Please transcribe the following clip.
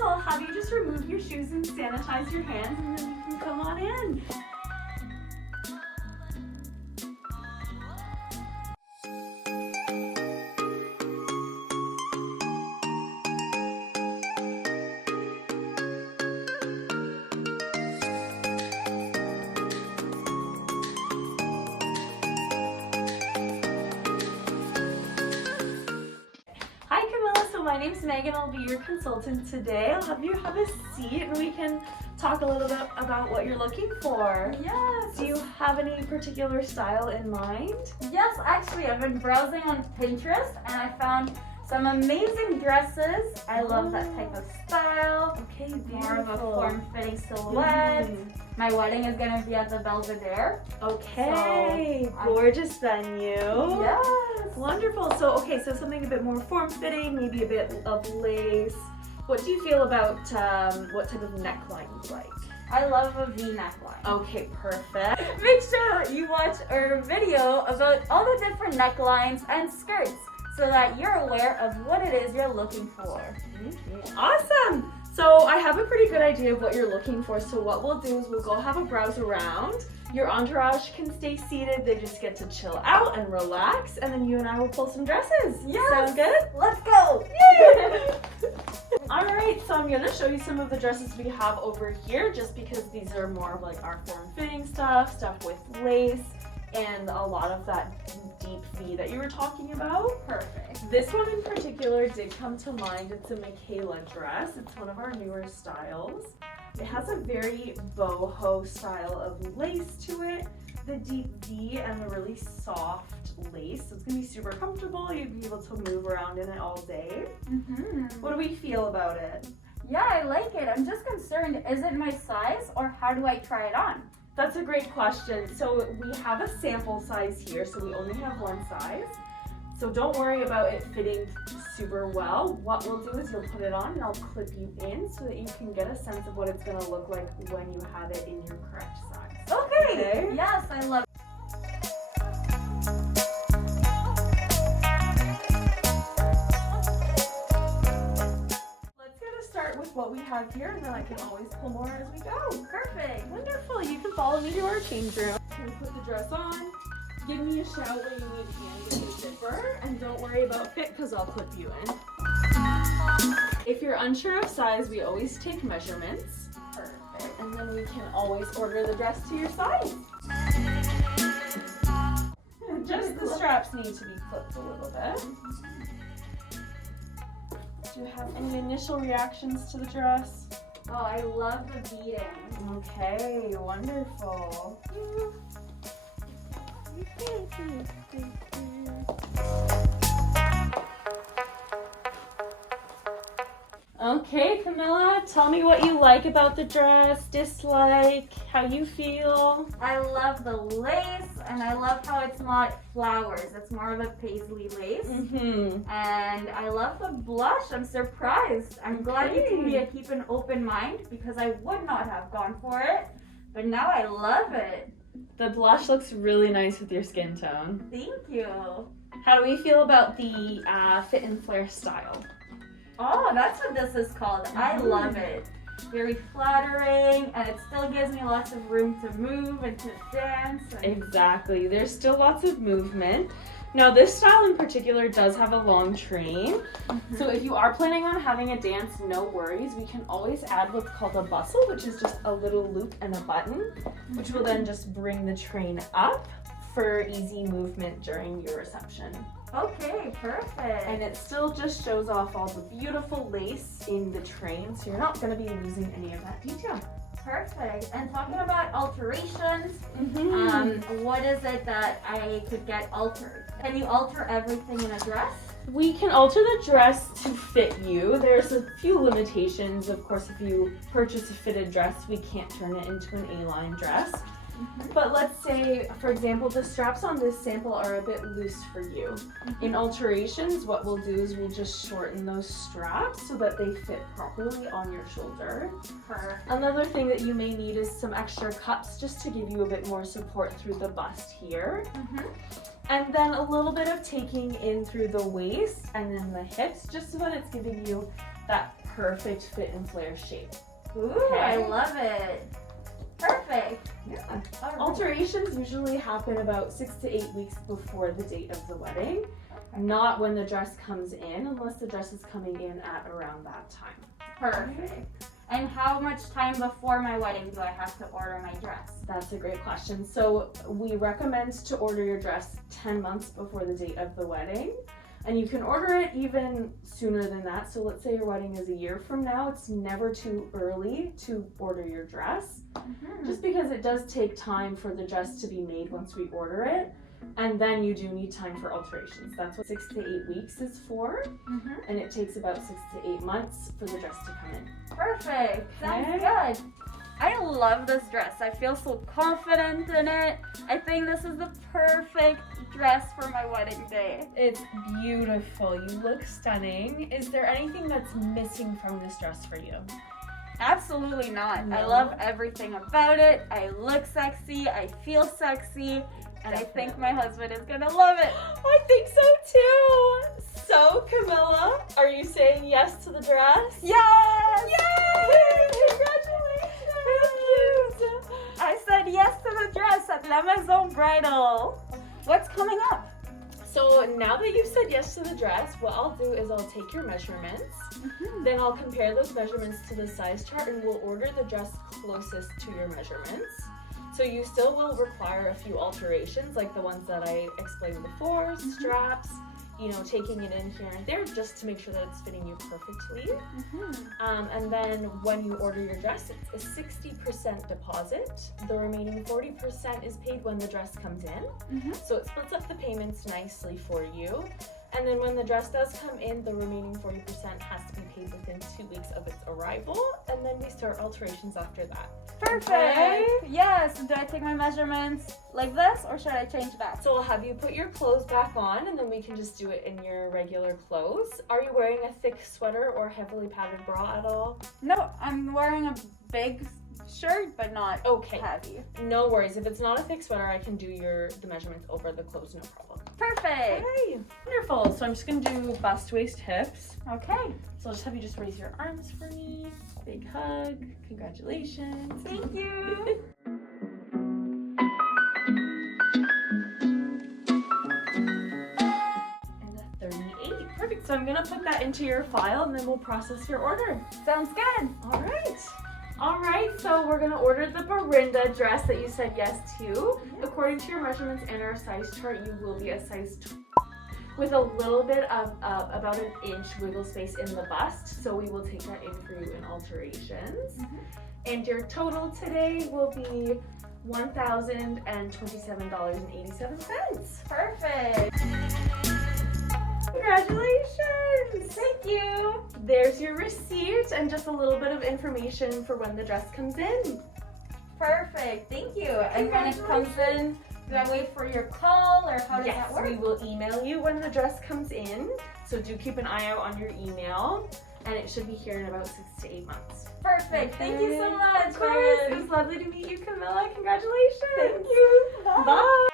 so I'll have you just remove your shoes and sanitize your hands, and then you can come on in. My name's Megan. I'll be your consultant today. I'll have you have a seat and we can talk a little bit about what you're looking for. Yes. Do you have any particular style in mind? Yes, actually, I've been browsing on Pinterest and I found some amazing dresses. I love that type of style. Okay, beautiful. More of a form-fitting silhouette. My wedding is going to be at the Belvedere. Okay, so gorgeous venue. Yes. Wonderful. So, okay, so something a bit more form-fitting, maybe a bit of lace. What do you feel about what type of neckline you like? I love a V neckline. Okay, perfect. Make sure you watch our video about all the different necklines and skirts so that you're aware of what it is you're looking for. Awesome. So I have a pretty good idea of what you're looking for. So what we'll do is we'll go have a browse around. Your entourage can stay seated. They just get to chill out and relax. And then you and I will pull some dresses. Yes. Sound good? Let's go. Yay! All right, so I'm going to show you some of the dresses we have over here just because these are more of like our form-fitting stuff with lace, and a lot of that deep V that you were talking about. Perfect. This one in particular did come to mind. It's a Michaela Dress. It's one of our newer styles. It has a very boho style of lace to it, the deep V and the really soft lace. So it's gonna be super comfortable. You'd be able to move around in it all day. What do we feel about it? Yeah, I like it. I'm just concerned, is it my size or how do I try it on? That's a great question. So we have a sample size here, so we only have one size. So don't worry about it fitting super well. What we'll do is you'll put it on and I'll clip you in so that you can get a sense of what it's gonna look like when you have it in your correct size. Okay. Yes, I love it. With what we have here, and then I can always pull more as we go. Perfect. Wonderful. You can follow me to our change room. You put the dress on. Give me a shout when you need to get the zipper, and don't worry about fit because I'll clip you in. If you're unsure of size, we always take measurements. Perfect. And then we can always order the dress to your size. Just the straps need to be clipped a little bit. Do you have any initial reactions to the dress? Oh, I love the beading. Okay, wonderful. Okay, Camilla, tell me what you like about the dress, dislike, how you feel. I love the lace, and I love how it's not flowers. It's more of a paisley lace. And I love the blush. I'm surprised. I'm glad you told me to keep an open mind because I would not have gone for it, but now I love it. The blush looks really nice with your skin tone. Thank you. How do we feel about the fit and flare style? Oh, that's what this is called. I love it. Very flattering, and it still gives me lots of room to move and to dance. Exactly. There's still lots of movement. Now, this style in particular does have a long train. So if you are planning on having a dance, no worries. We can always add what's called a bustle, which is just a little loop and a button, which will then just bring the train up for easy movement during your reception. Okay, perfect. And it still just shows off all the beautiful lace in the train, so you're not going to be losing any of that detail. Perfect. And talking about alterations, what is it that I could get altered? Can you alter everything in a dress? We can alter the dress to fit you. There's a few limitations. Of course, if you purchase a fitted dress, we can't turn it into an A-line dress. But let's say, for example, the straps on this sample are a bit loose for you. In alterations, what we'll do is we'll just shorten those straps so that they fit properly on your shoulder. Another thing that you may need is some extra cups just to give you a bit more support through the bust here. And then a little bit of taking in through the waist and then the hips, just so that it's giving you that perfect fit and flare shape. Ooh, Okay. I love it. Perfect. Yeah. All right. Alterations usually happen about 6 to 8 weeks before the date of the wedding, not when the dress comes in, unless the dress is coming in at around that time. Perfect. And how much time before my wedding do I have to order my dress? That's a great question. So we recommend to order your dress 10 months before the date of the wedding. And you can order it even sooner than that. So let's say your wedding is a year from now. It's never too early to order your dress, just because it does take time for the dress to be made once we order it. And then you do need time for alterations. That's what 6 to 8 weeks is for. And it takes about 6 to 8 months for the dress to come in. Perfect. Sounds Okay. good. I love this dress. I feel so confident in it. I think this is the perfect dress for my wedding day. It's beautiful. You look stunning. Is there anything that's missing from this dress for you? Absolutely not. No. I love everything about it. I look sexy. I feel sexy. And I think my husband is gonna love it. I think so too. So, Camilla, are you saying yes to the dress? Yes! Yay! Congratulations! Thank you. I said yes to the dress at La Maison Bridal. What's coming up? So now that you've said yes to the dress, what I'll do is I'll take your measurements, then I'll compare those measurements to the size chart, and we'll order the dress closest to your measurements. So you still will require a few alterations, like the ones that I explained before, straps, taking it in here and there just to make sure that it's fitting you perfectly. And then when you order your dress, it's a 60% deposit. The remaining 40% is paid when the dress comes in. So it splits up the payments nicely for you. And then when the dress does come in, the remaining 40% has to be paid within 2 weeks of its arrival. And then we start alterations after that. Perfect. Okay. Yes. Do I take my measurements like this, or should I change that? So I'll have you put your clothes back on, and then we can just do it in your regular clothes. Are you wearing a thick sweater or heavily padded bra at all? No, I'm wearing a big shirt, but not heavy. No worries. If it's not a thick sweater, I can do the measurements over the clothes, no problem. Perfect. Okay. Wonderful. So I'm just going to do bust, waist, hips. Okay. So I'll just have you just raise your arms for me. Big hug. Congratulations. Thank you. And a 38. Perfect. So I'm going to put that into your file, and then we'll process your order. Sounds good. All right. All right, so we're gonna order the Barinda dress that you said yes to. According to your measurements and our size chart, you will be a size 12 with a little bit of about an inch wiggle space in the bust. So we will take that in for you in alterations. And your total today will be $1,027.87. Perfect. Congratulations! Thank you. There's your receipt and just a little bit of information for when the dress comes in. Perfect. Thank you. And when it comes in, do I wait for your call, or how does that work? We will email you when the dress comes in. So do keep an eye out on your email, and it should be here in about 6 to 8 months. Perfect. Thank you so much. Of course. It was lovely to meet you, Camilla. Congratulations. Thank you. Bye. Bye.